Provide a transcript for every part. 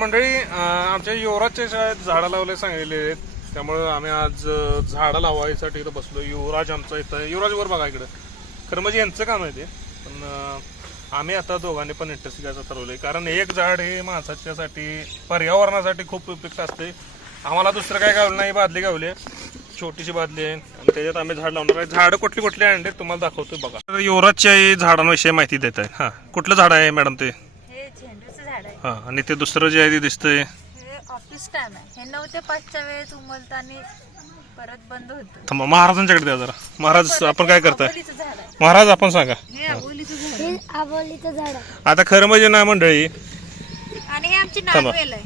मंडळी आमच्या युवराजच्या शाळेत झाडं लावले सांगितले आहेत त्यामुळं आम्ही आज झाडं लावायसाठी इथं बसलो युवराज आमचा इथं युवराज वर बघा इकडं. खरं म्हणजे यांचं काम आहे ते. पण आम्ही आता दोघांनी पण इंटरेस्ट घ्यायचं ठरवलंय. कारण एक झाड हे माणसाच्यासाठी पर्यावरणासाठी खूप उपयुक्त असते. आम्हाला दुसरं काय गावलं नाही बादली गावली आहे. छोटीशी बादली आहे. आणि त्याच्यात आम्ही झाड लावणार आहे. झाडं कुठली कुठली आणले तुम्हाला दाखवतोय बघा. युवराजच्या झाडांविषयी माहिती देत आहे हा. कुठलं झाड आहे मॅडम ते? हे आहे आणि ते दुसरं जे आहे ते दिसतंय? हे ऑफिस टाइम आहे. हे नऊ ते पाचच्या वेळेत उमलतं आणि परत बंद होतं थांबा महाराजांच्याकडे द्या जरा. महाराज आपण काय करताय? अबोलीचं झाड आहे. महाराज आपण सांगा. हे अबोलीचं झाड आहे. हे आबोलीचं झाड आहे. आता खरं म्हणजे ना मंडळी आणि हे आमची थांबा. नागवेल आहे.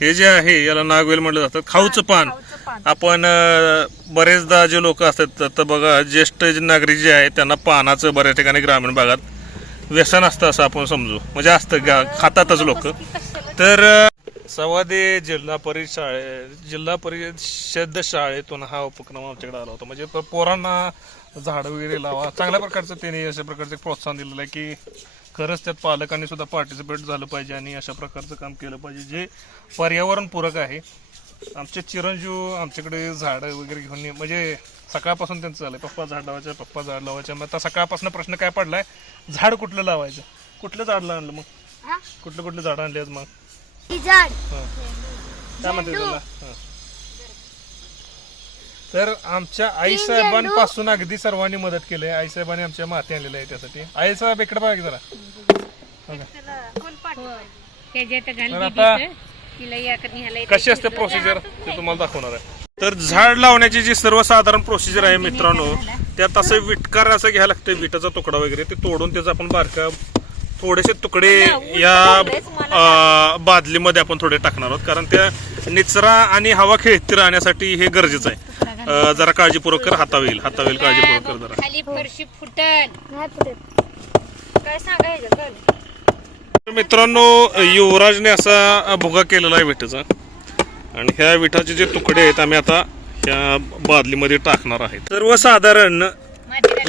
हे जे आहे याला नागवेल म्हटलं जातं. खाऊचं पान. खाऊचं पान. आपण अं, बरेचदा जे लोक असतात तर बघा ज्येष्ठ जे नागरिक जे आहेत त्यांना पानाचं बऱ्याच ठिकाणी ग्रामीण भागात व्यसन असतं असं आपण समजू. म्हणजे असतं गा- खातातच लोक. तर सवादे जिल्हा परिषद शाळे जिल्हा परिषद शाळेतून हा उपक्रम आमच्याकडे आला होता. म्हणजे पोरांना झाडं वगैरे लावा. चांगल्या प्रकारचं त्यांनी अशा प्रकारचं प्रोत्साहन दिलेलं आहे की खरंच त्यात पालकांनी सुद्धा पार्टिसिपेट झालं पाहिजे आणि अशा प्रकारचं काम केलं पाहिजे. जे पर्यावरणपूरक आहे आमचे चिरंजीव आमच्याकडे झाडं वगैरे घेऊन ये- म्हणजे सकाळपासून त्यांचं झालंय पप्पा झाड लावायचं पप्पा झाड लावायचं. मग आता सकाळपासून प्रश्न काय पडलाय? झाड कुठलं लावायचं? कुठलं झाड आणलं मग? हा? कुठलं कुठलं झाडं आणली आज मग? ही झाड. हं. काय म्हणते त्याला? हं. तर आमच्या आई साहेबांपासून अगदी सर्वांनी मदत केली आहे. आई साहेबांनी आमच्या माती आणलेल्या आहे त्यासाठी. आई साहेब इकडे बघा की जरा. तर आता कशी असते प्रोसिजर ते तुम्हाला दाखवणार आहे. तर झाड लावण्याची जी सर्वसाधारण प्रोसिजर आहे मित्रांनो त्यात असं विटकार असं घ्यायला लागतं विटाचा तुकडा वगैरे ते तोडून त्याचा आपण बारका थोडेसे तुकडे या बादलीमध्ये आपण थोडे टाकणार आहोत. कारण त्या निचरा आणि हवा खेळती राहण्यासाठी हे गरजेचं आहे. जरा काळजीपूर्वक कर हातावेल हातावेल काळजीपूर्वक कर जरा. फरशी फुटल. काय सांगा ह्याच्यात? काय? तर मित्रांनो युवराजने असा भुगा केलेला आहे विठेचा आणि ह्या विठाचे जे तुकडे आहेत आम्ही आता ह्या बादलीमध्ये टाकणार आहेत. सर्वसाधारण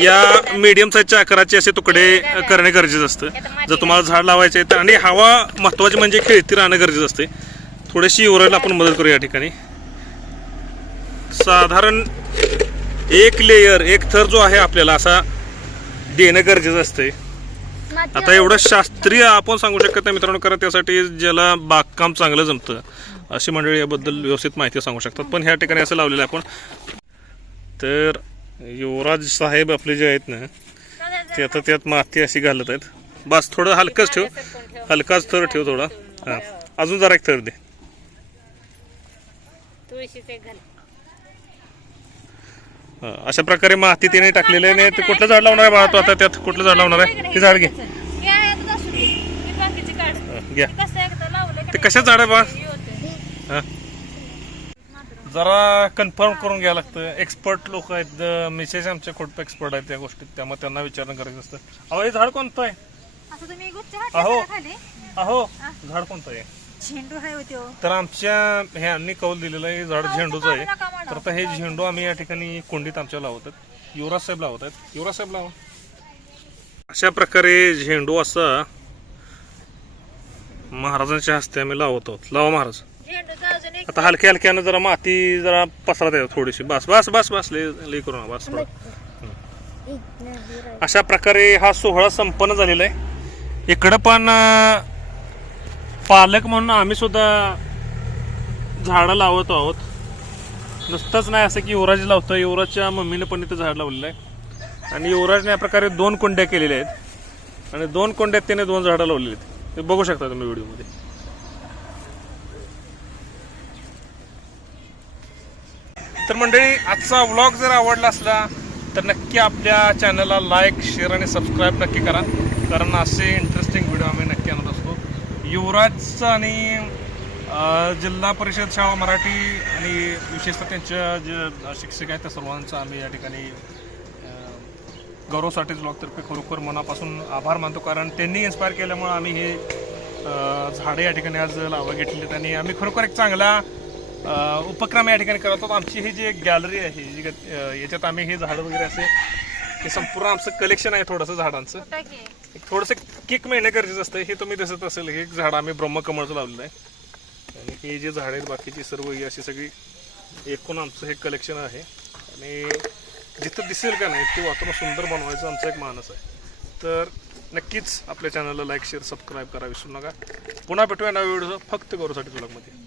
या मीडियम साईजच्या आकाराचे असे तुकडे करणे गरजेचं असतं. जर तुम्हाला झाड लावायचे आहे तर आणि हवा महत्वाची म्हणजे खेळती राहणं गरजेचं असते. थोडीशी युवराजला आपण मदत करू या ठिकाणी. साधारण एक लेयर एक थर जो आहे आपल्याला असा देणं गरजेचं असते आता एवढं शास्त्रीय आपण सांगू शकत नाही मित्रांनो कारण त्यासाठी ज्याला बागकाम चांगलं जमतं अशी मंडळी याबद्दल व्यवस्थित माहिती सांगू शकतात. पण ह्या ठिकाणी असं लावलेलं आहे आपण. तर युवराज साहेब आपले जे आहेत ना ते आता त्यात माती अशी घालत आहेत. बस थोडं हलकंच ठेव. हलकाच थर ठेव थोडा. हां. अजून जरा एक थर दे. तुळशीचे घाल. अशा प्रकारे माती त्याने टाकलेली आहे ते कुठलं झाड लावणार आहे बाळा तू आता त्यात कुठलं झाड लावणार आहे? ते झाड घे. हे. हे. हां, घ्या. ते कशाच झाड आहे बा. जरा कन्फर्म करून घ्यावं लागतं. एक्सपर्ट लोक आहेत मिसेस आमचे खूप एक्सपर्ट आहेत त्या गोष्टीत. त्यामुळे त्यांना विचारणं गरजेचं असतं. अहो हे झाड कोणतं आहे? असं तुम्ही गुच्छ अहो. अहो झाड कोणतं आहे? झेंडू आहे होते हो. तर आमच्या ह्यांनी कौल दिलेलं आहे हे झाड झेंडूचं आहे. तर आता हे झेंडू आम्ही या ठिकाणी कोंडीत आमच्या लावतात युवराज साहेब लावत आहेत. युवराज साहेब लावा. अशा प्रकारे झेंडू असा महाराजांच्या हस्ते आम्ही लावत आहोत. लावा महाराज. आता हलक्या हलक्यानं जरा माती जरा पसरा द्या थोडीशी. बस बस बस बस लय करू नका. बस. अशा प्रकारे हा सोहळा संपन्न झालेला आहे. इकडं पण पालक म्हणून आम्ही सुद्धा झाडं लावत आहोत. नुसतंच नाही असं की युवराज लावतो युवराजच्या मम्मीने पण इथं झाड लावलेलं आहे. आणि युवराजने या प्रकारे दोन कोंड्या केलेल्या आहेत. आणि दोन कोंड्यात त्याने दोन झाडं लावलेली आहेत. ते बघू शकता तुम्ही व्हिडिओमध्ये. तर मंडळी आजचा व्लॉग जर आवडला असला तर नक्की आपल्या चॅनलला लाईक शेअर आणि सबस्क्राईब नक्की करा. कारण असे इंटरेस्टिंग व्हिडिओ आम्ही नक्की आणत असतो. युवराजचं आणि जिल्हा परिषद शाळा मराठी आणि विशेषतः त्यांच्या जे शिक्षक आहेत त्या सर्वांचं आम्ही या ठिकाणी अं, गौरवसाठीच ब्लॉगतर्फे खरोखर मनापासून आभार मानतो. कारण त्यांनी इन्स्पायर केल्यामुळे आम्ही हे झाडे या ठिकाणी आज लावा घेतलेली आहेत आणि आम्ही खरोखर एक चांगला उपक्रम या ठिकाणी करत आहोत. आमची ही जी गॅलरी आहे जी याच्यात आम्ही हे झाडं वगैरे असे हे संपूर्ण आमचं कलेक्शन आहे थोडंसं झाडांचं. थोडंसं किक मिळणं गरजेचं असतं. हे तुम्ही दिसत असेल हे एक झाड आम्ही ब्रह्मकमळचं लावलेलं आहे. आणि ही जी झाडं आहेत बाकीची सर्व ही अशी सगळी एकूण आमचं हे कलेक्शन आहे. आणि जिथं दिसेल का नाही ते वातावरण सुंदर बनवायचं आमचा एक मानस आहे. तर नक्कीच आपल्या चॅनलला लाईक शेअर सबस्क्राईब करा विसरू नका. पुन्हा भेटूया नव्या व्हिडिओ फक्त गौरवसाठी ब्लॉगमध्ये